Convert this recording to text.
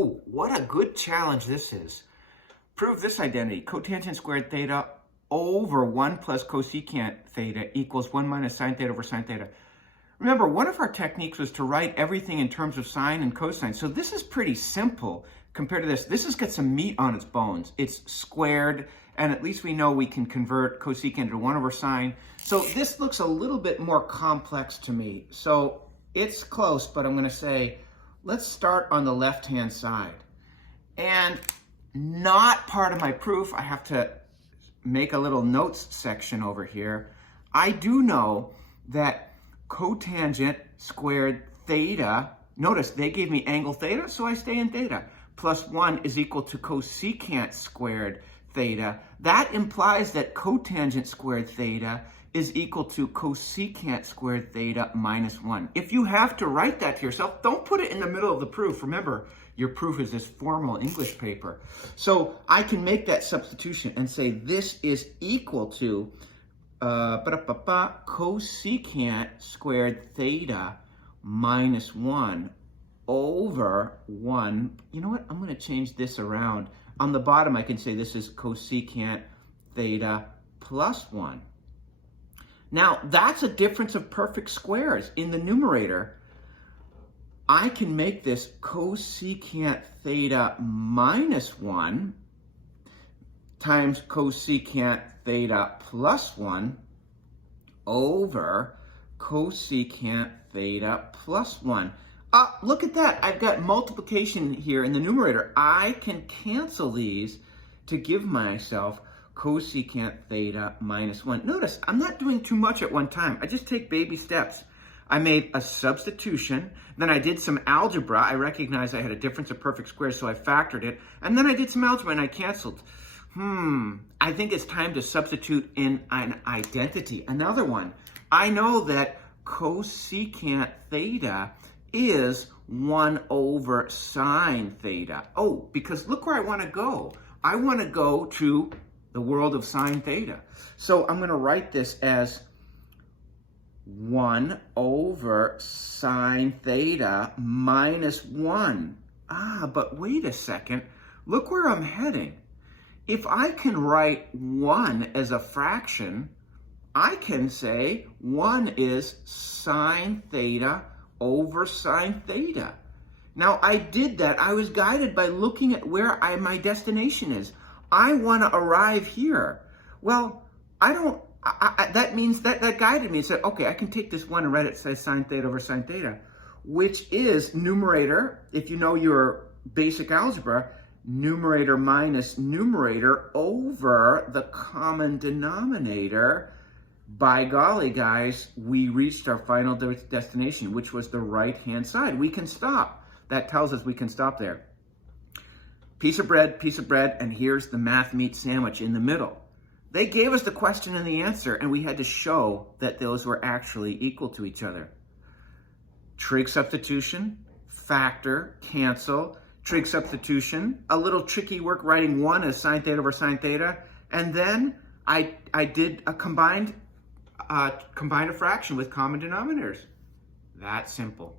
Oh, what a good challenge this is. Prove this identity. Cotangent squared theta over 1 plus cosecant theta equals 1 minus sine theta over sine theta. Remember, one of our techniques was to write everything in terms of sine and cosine. So this is pretty simple compared to this. This has got some meat on its bones. It's squared, and at least we know we can convert cosecant to 1 over sine. So this looks a little bit more complex to me. So it's close, but I'm going to say, let's start on the left-hand side. And not part of my proof, I have to make a little notes section over here. I do know that cotangent squared theta, notice they gave me angle theta, so I stay in theta, plus 1 is equal to cosecant squared theta. That implies that cotangent squared theta is equal to cosecant squared theta minus 1. If you have to write that to yourself, don't put it in the middle of the proof. Remember, your proof is this formal English paper. So I can make that substitution and say this is equal to cosecant squared theta minus 1 over 1. You know what? I'm going to change this around. On the bottom, I can say this is cosecant theta plus 1. Now, that's a difference of perfect squares. In the numerator, I can make this cosecant theta minus 1 times cosecant theta plus 1 over cosecant theta plus 1. Look at that. I've got multiplication here in the numerator. I can cancel these to give myself cosecant theta minus 1. Notice, I'm not doing too much at one time. I just take baby steps. I made a substitution, then I did some algebra. I recognized I had a difference of perfect squares, so I factored it. And then I did some algebra and I canceled. I think it's time to substitute in an identity. Another one. I know that cosecant theta is 1 over sine theta. Oh, because look where I want to go. I want to go to the world of sine theta. So I'm going to write this as 1 over sine theta minus 1. But wait a second. Look where I'm heading. If I can write 1 as a fraction, I can say 1 is sine theta over sine theta. Now, I did that. I was guided by looking at where my destination is. I want to arrive here. Well, that means that guided me and said, okay, I can take this 1 and write it as sine theta over sine theta, which is numerator, if you know your basic algebra, numerator minus numerator over the common denominator. By golly, guys, we reached our final destination, which was the right-hand side. We can stop. That tells us we can stop there. Piece of bread, and here's the math meat sandwich in the middle. They gave us the question and the answer, and we had to show that those were actually equal to each other. Trig substitution, factor, cancel, trig substitution, a little tricky work writing 1 as sine theta over sine theta, and then I did a combined a fraction with common denominators. That simple.